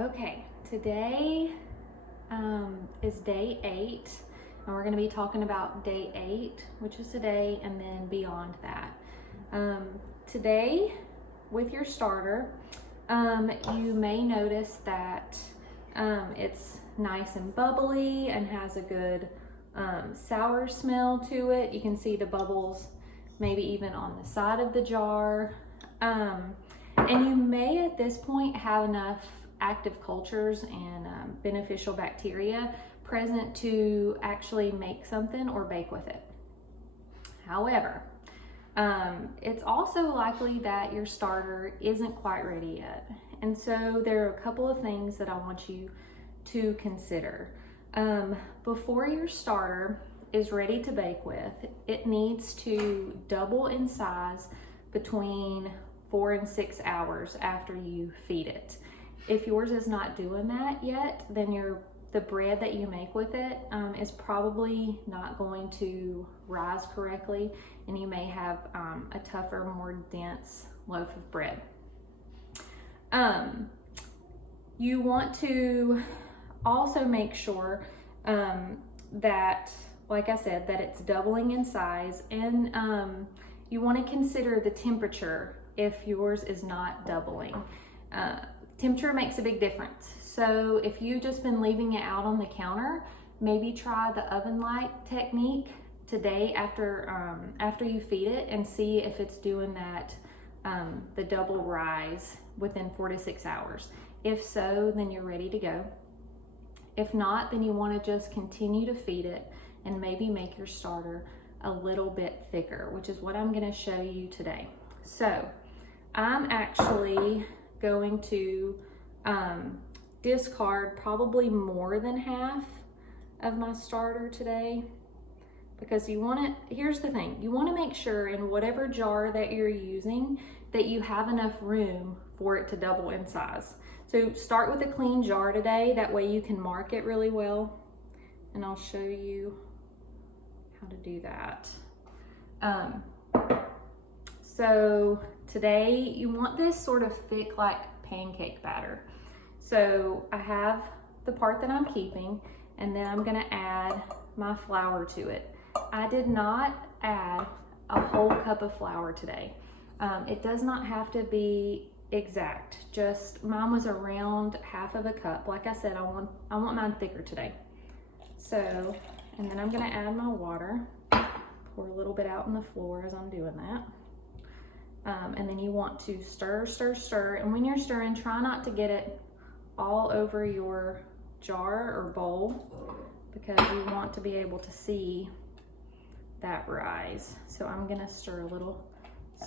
Okay, today is day 8, and we're going to be talking about day 8, which is today, and then beyond that. Today, with your starter, you may notice that it's nice and bubbly and has a good sour smell to it. You can see the bubbles maybe even on the side of the jar. And you may at this point have enough active cultures and beneficial bacteria present to actually make something or bake with it. However, it's also likely that your starter isn't quite ready yet. And so there are a couple of things that I want you to consider. Before your starter is ready to bake with, it needs to double in size between 4 and 6 hours after you feed it. If yours is not doing that yet, then the bread that you make with it is probably not going to rise correctly, and you may have a tougher, more dense loaf of bread. You want to also make sure that, like I said, that it's doubling in size, and you want to consider the temperature if yours is not doubling. Temperature makes a big difference. So if you've just been leaving it out on the counter, maybe try the oven light technique today after you feed it, and see if it's doing that, the double rise within 4 to 6 hours. If so, then you're ready to go. If not, then you want to just continue to feed it and maybe make your starter a little bit thicker, which is what I'm going to show you today. So I'm actually going to discard probably more than half of my starter today, because you want to, here's the thing, you want to make sure in whatever jar that you're using that you have enough room for it to double in size. So start with a clean jar today, that way you can mark it really well, and I'll show you how to do that. So today you want this sort of thick, like pancake batter. So I have the part that I'm keeping, and then I'm gonna add my flour to it. I did not add a whole cup of flour today. It does not have to be exact, just mine was around half of a cup. Like I said, I want mine thicker today. So, and then I'm gonna add my water, pour a little bit out on the floor as I'm doing that. And then you want to stir, stir, stir. And when you're stirring, try not to get it all over your jar or bowl, because you want to be able to see that rise. So I'm gonna stir a little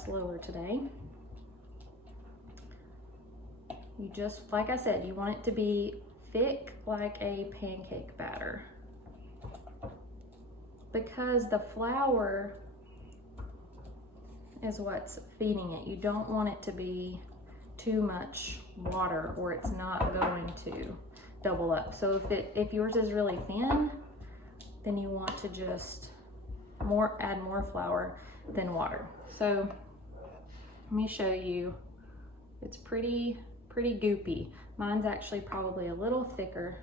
slower today. You just, like I said, you want it to be thick like a pancake batter, because the flour is what's feeding it. You don't want it to be too much water, or it's not going to double up. So if yours is really thin, then you want to just add more flour than water. So let me show you. It's pretty goopy. Mine's actually probably a little thicker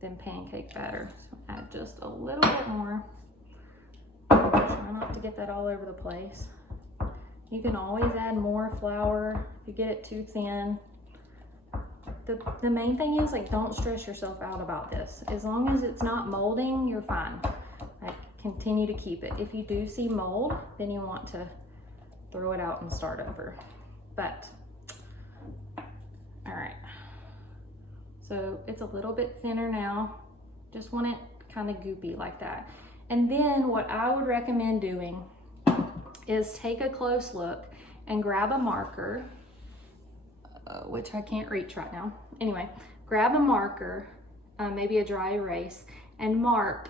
than pancake batter. So add just a little bit more. Try not to get that all over the place. You can always add more flour if you get it too thin. The main thing is, like, don't stress yourself out about this. As long as it's not molding, you're fine. Like, continue to keep it. If you do see mold, then you want to throw it out and start over. But, all right. So it's a little bit thinner now. Just want it kind of goopy like that. And then what I would recommend doing is take a close look and grab a marker, which I can't reach right now. Anyway, grab a marker, maybe a dry erase, and mark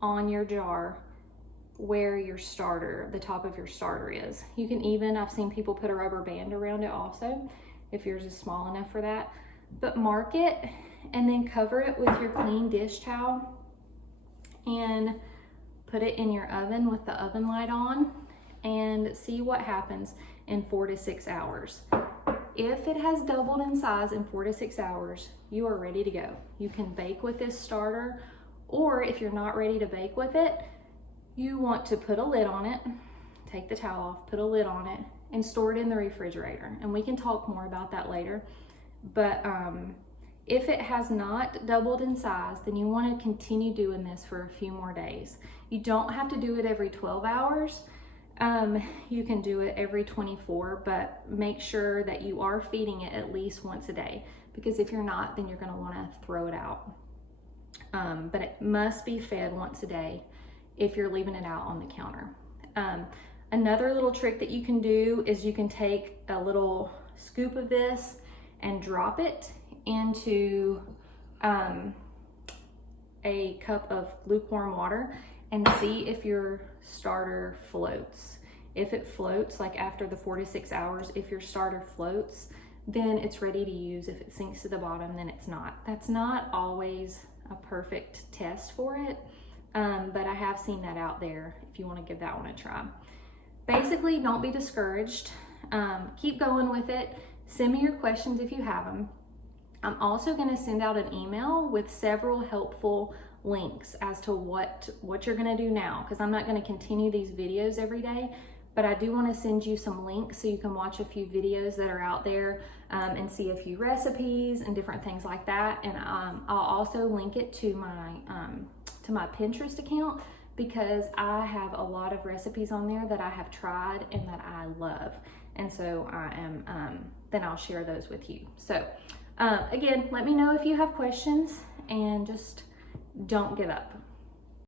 on your jar where your starter, the top of your starter is. You can even, I've seen people put a rubber band around it also, if yours is small enough for that. But mark it and then cover it with your clean dish towel and put it in your oven with the oven light on, and see what happens in 4 to 6 hours. if it has doubled in size in 4 to 6 hours, you are ready to go. You can bake with this starter, or if you're not ready to bake with it, you want to put a lid on it, take the towel off, put a lid on it, and store it in the refrigerator. And we can talk more about that later. But if it has not doubled in size, then you want to continue doing this for a few more days. You don't have to do it every 12 hours. You can do it every 24, but make sure that you are feeding it at least once a day, because if you're not, then you're going to want to throw it out. But it must be fed once a day if you're leaving it out on the counter. Another little trick that you can do is you can take a little scoop of this and drop it into a cup of lukewarm water and see if your starter floats. If it floats, like after the 4 to 6 hours, if your starter floats, then it's ready to use. If it sinks to the bottom, then it's not. That's not always a perfect test for it, but I have seen that out there if you want to give that one a try. Basically, don't be discouraged. Keep going with it. Send me your questions if you have them. I'm also going to send out an email with several helpful links as to what you're going to do now, because I'm not going to continue these videos every day, but I do want to send you some links so you can watch a few videos that are out there and see a few recipes and different things like that. And I'll also link it to my Pinterest account, because I have a lot of recipes on there that I have tried and that I love. And so then I'll share those with you. So again, let me know if you have questions, and just don't give up.